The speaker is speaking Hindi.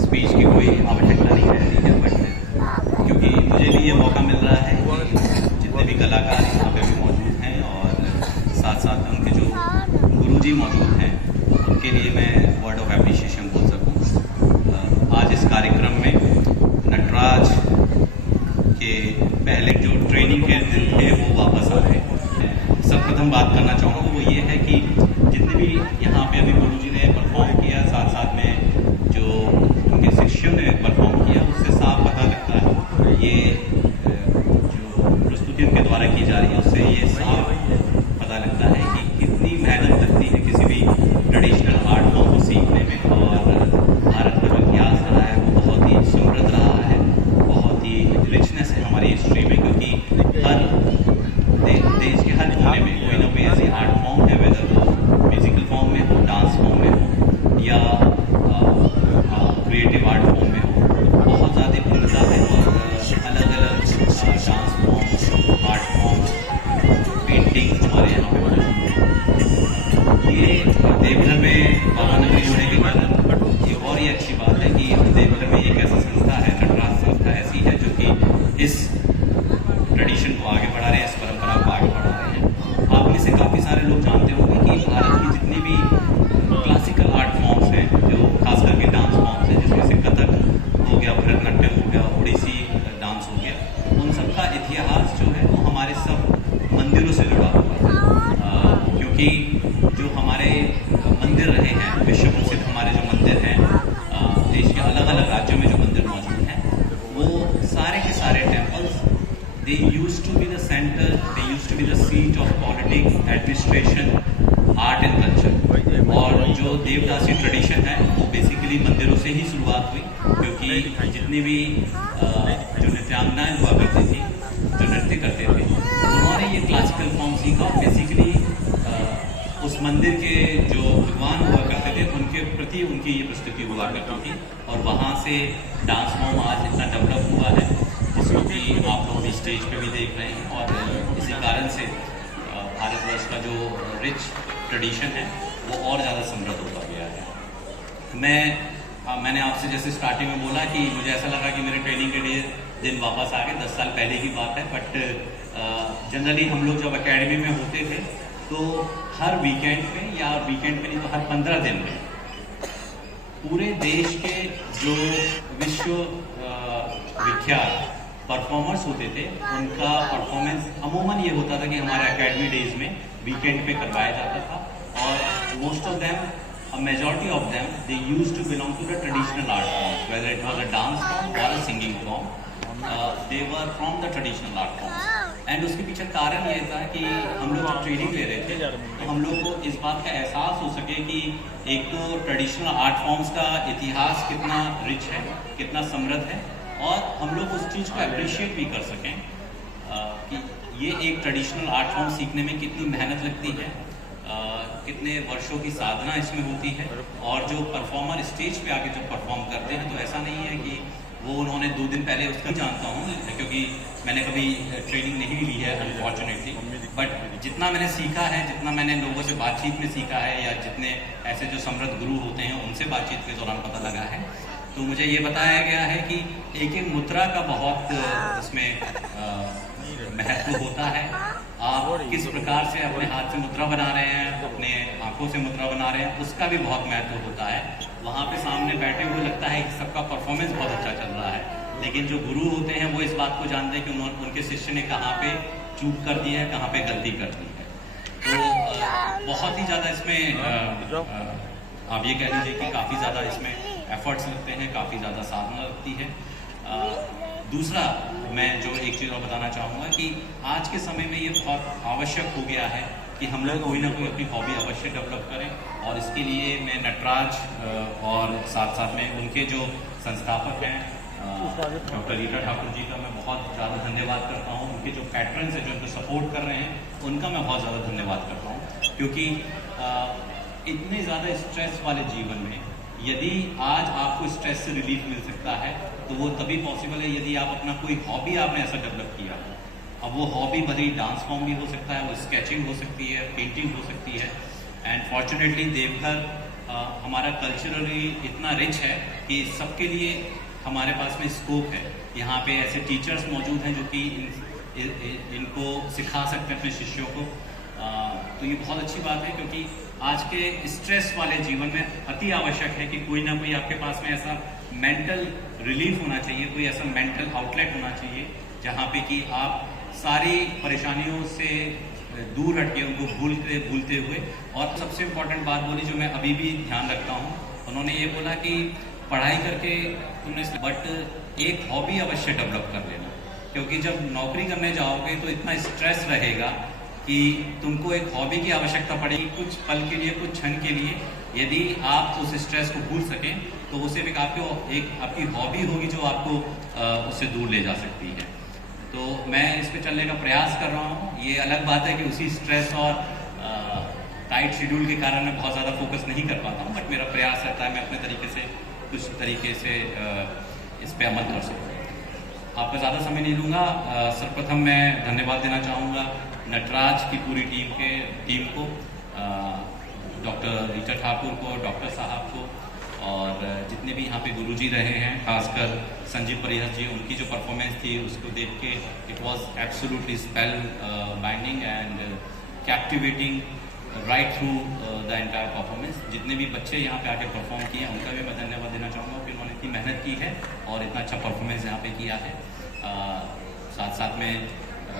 स्पीच की कोई आवश्यकता नहीं रहती है, बट क्योंकि मुझे भी ये मौका मिल रहा है कि जितने भी कलाकार यहाँ पे भी मौजूद हैं और साथ साथ उनके जो गुरुजी मौजूद हैं उनके लिए मैं वर्ड ऑफ एप्रिसिएशन बोल सकूँ। आज इस कार्यक्रम में नटराज के पहले जो ट्रेनिंग के दिन थे वो वापस आ रहे हैं। सर्वप्रथम बात करना चाहूँगा वो ये है कि जितने भी यहाँ पे अभी गुरुजी ने परफॉर्म किया, साथ साथ में जो उनके शिष्यों ने परफॉर्म किया, उससे साफ पता लगता है, ये जो प्रस्तुति उनके द्वारा की जा रही है उससे ये साफ पता लगता है कि कितनी मेहनत लगती है किसी भी ट्रेडिशनल आर्ट फॉर्म को सीखने में। और भारत का जो इतिहास रहा है वो बहुत ही समृद्ध रहा है, बहुत ही रिचनेस है हमारी हिस्ट्री में, क्योंकि हर देश के हर कोने में कोई ना कोई ऐसी आर्ट फॉर्म है, वेदर वो म्यूजिकल फॉर्म में हो, डांस फॉर्म में हो या क्रिएटिव आर्ट फॉर्म में हो, बहुत ज़्यादा भिन्नता है। और अलग अलग dance form, art form, painting हमारे यहाँ पे मौजूद है। ये देवघर में महानगरी जुड़ने के कारण एक और ये अच्छी बात है कि देवघर में एक ऐसा संस्था है, नटराज संस्था ऐसी है जो कि इस ट्रेडिशन को आगे बढ़ा रहे हैं, इस परंपरा को आगे बढ़ा रहे हैं। आप में से काफ़ी सारे लोग जानते होंगे कि भारत की जितनी भी क्लासिकल आर्ट फॉर्म्स हैं, जो खास करके डांस फॉर्म्स हैं, जिसमें से कथक हो गया, भरतनाट्यम हो गया, ओडिसी डांस हो गया, उन सबका इतिहास जो है वो हमारे सब मंदिरों से जुड़ा हुआ है। क्योंकि जो हमारे मंदिर रहे हैं, विश्व प्रसिद्ध हमारे जो मंदिर हैं, देश के अलग अलग राज्यों में जो मंदिर मौजूद हैं, वो सारे के सारे temples they used to be the center, they used to be the seat of politics, administration, art and culture। और जो देवदासी ट्रेडिशन है वो बेसिकली मंदिरों से ही शुरुआत हुई, क्योंकि जितनी भी जो नृत्यांगनाएं हुआ करती थी, जो नृत्य करते थे, उन्होंने ये क्लासिकल फॉर्म सीखा और बेसिकली उस मंदिर के जो भगवान हुआ करते थे उनके प्रति उनकी ये प्रस्तुति हुआ करती थी। और वहाँ से डांस फॉर्म आज इतना डेवलप हुआ है जिसको कि आप लोग भी स्टेज पे भी देख रहे हैं। और इसी कारण से भारतवर्ष का जो रिच ट्रेडिशन है वो और ज़्यादा समृद्ध होता गया है। मैंने आपसे जैसे स्टार्टिंग में बोला कि मुझे ऐसा लगा कि मेरे ट्रेनिंग के लिए दिन वापस आ गए, 10 साल पहले की बात है। बट जनरली हम लोग जब एकेडमी में होते थे तो हर वीकेंड पे या वीकेंड पे नहीं तो हर 15 दिन में पूरे देश के जो विश्व विख्यात परफॉर्मर्स होते थे उनका परफॉर्मेंस अमूमन ये होता था कि हमारे एकेडमी डेज में वीकेंड पे करवाया जाता था। और most of them, a majority of them, they used to belong to the traditional art forms, whether it was a dance form or a singing form, they were from the traditional art forms। And उसके पीछे कारण ये था कि हम लोग जब ट्रेनिंग ले रहे थे तो हम लोग को इस बात का एहसास हो सके कि एक तो ट्रेडिशनल आर्ट फॉर्म्स का इतिहास कितना रिच है, कितना समृद्ध है, और हम लोग उस चीज़ को अप्रिशिएट भी कर सकें कि ये एक ट्रेडिशनल आर्ट फॉर्म सीखने में कितनी मेहनत लगती है, कितने वर्षों की साधना इसमें होती है। और जो परफॉर्मर स्टेज पे आके जब परफॉर्म करते हैं तो ऐसा नहीं है कि वो उन्होंने 2 दिन पहले उसका जानता हूँ, क्योंकि मैंने कभी ट्रेनिंग नहीं ली है अनफॉर्चुनेटली, बट जितना मैंने सीखा है, जितना मैंने लोगों से बातचीत में सीखा है, या जितने ऐसे जो समृद्ध गुरु होते हैं उनसे बातचीत के दौरान पता लगा है, तो मुझे ये बताया गया है कि एक एक मुद्रा का बहुत इसमें महत्व होता है। आप किस प्रकार से अपने हाथ से मुद्रा बना रहे हैं, अपने आंखों से मुद्रा बना रहे हैं, उसका भी बहुत महत्व होता है। वहाँ पे सामने बैठे हुए लगता है कि सबका परफॉर्मेंस बहुत अच्छा चल रहा है, लेकिन जो गुरु होते हैं वो इस बात को जानते हैं कि उनके शिष्य ने कहाँ पे चूक कर दी है, कहाँ पे गलती कर दी है। तो बहुत ही ज़्यादा इसमें आप ये कह लीजिए कि काफ़ी ज़्यादा इसमें एफर्ट्स लगते हैं, काफ़ी ज़्यादा साधना लगती है। दूसरा मैं जो एक चीज़ और बताना चाहूँगा कि आज के समय में ये बहुत आवश्यक हो गया है कि हम लोग कोई ना कोई अपनी हॉबी अवश्य डेवलप करें। और इसके लिए मैं नटराज और साथ साथ में उनके जो संस्थापक हैं डॉक्टर रीटा ठाकुर जी का मैं बहुत ज़्यादा धन्यवाद करता हूँ। उनके जो पैट्रन्स हैं जो उनको सपोर्ट कर रहे हैं उनका मैं बहुत ज़्यादा धन्यवाद करता हूँ, क्योंकि इतने ज़्यादा स्ट्रेस वाले जीवन में यदि आज आपको स्ट्रेस से रिलीफ मिल सकता है तो वो तभी पॉसिबल है यदि आप अपना कोई हॉबी आपने ऐसा डेवलप किया। अब वो हॉबी भले ही डांस फॉर्म भी हो सकता है, वो स्केचिंग हो सकती है, पेंटिंग हो सकती है। एंड फॉर्चुनेटली देवघर हमारा कल्चरली इतना रिच है कि सबके लिए हमारे पास में स्कोप है। यहाँ पे ऐसे टीचर्स मौजूद हैं जो कि इनको सिखा सकते हैं अपने शिष्यों को। तो ये बहुत अच्छी बात है, क्योंकि आज के स्ट्रेस वाले जीवन में अति आवश्यक है कि कोई ना कोई आपके पास में ऐसा मेंटल रिलीफ होना चाहिए, कोई ऐसा मेंटल आउटलेट होना चाहिए जहाँ पे कि आप सारी परेशानियों से दूर हटके उनको भूलते हुए। और सबसे इम्पोर्टेंट बात बोली जो मैं अभी भी ध्यान रखता हूँ, उन्होंने ये बोला कि पढ़ाई करके तुमने, बट एक हॉबी अवश्य डेवलप कर लेना, क्योंकि जब नौकरी करने जाओगे तो इतना स्ट्रेस रहेगा कि तुमको एक हॉबी की आवश्यकता पड़ेगी। कुछ पल के लिए, कुछ क्षण के लिए यदि आप उस स्ट्रेस को भूल सकें तो वो सिर्फ आपकी हॉबी होगी जो आपको उससे दूर ले जा सकती है। तो मैं इस पे चलने का प्रयास कर रहा हूँ। ये अलग बात है कि उसी स्ट्रेस और टाइट शेड्यूल के कारण मैं बहुत ज़्यादा फोकस नहीं कर पाता हूँ, बट मेरा प्रयास रहता है मैं अपने तरीके से कुछ तरीके से इस पे अमल कर सकूँ। आपका ज़्यादा समय नहीं लूँगा। सर्वप्रथम मैं धन्यवाद देना चाहूँगा नटराज की पूरी टीम को, डॉक्टर रीटा ठाकुर को, डॉक्टर साहब को, और जितने भी यहाँ पे गुरुजी रहे हैं, खासकर संजीव परिहर जी, उनकी जो परफॉर्मेंस थी उसको देख के it was absolutely spell binding and captivating right through the entire performance. जितने भी बच्चे यहाँ पे आके परफॉर्म किए हैं उनका भी मैं धन्यवाद देना चाहूँगा कि उन्होंने इतनी मेहनत की है और इतना अच्छा परफॉर्मेंस यहाँ पे किया है। साथ साथ में